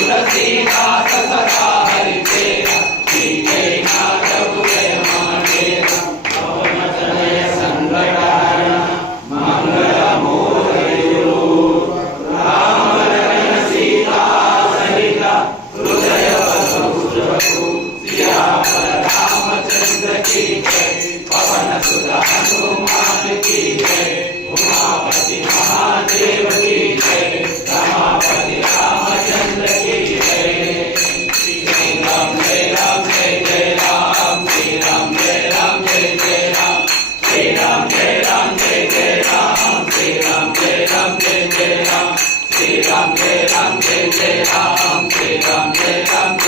तुलसीदास सदा हरिचेरा श्रीजय नाथ उदय माडेरा पवन तनय संकटहरण मंगल मूर्तिरु राम सीता सहित हृदय वसु सियावर रामचंद्र की जय पवन सुत हनुमान की जय उमापति महादेव की जय रमापति रामचंद्र की जय श्री राम जय राम जय जय राम श्री राम जय राम जय जय राम श्री राम जय राम जय जय राम श्री राम जय राम जय जय राम श्री राम जय राम जय जय राम श्री राम जय राम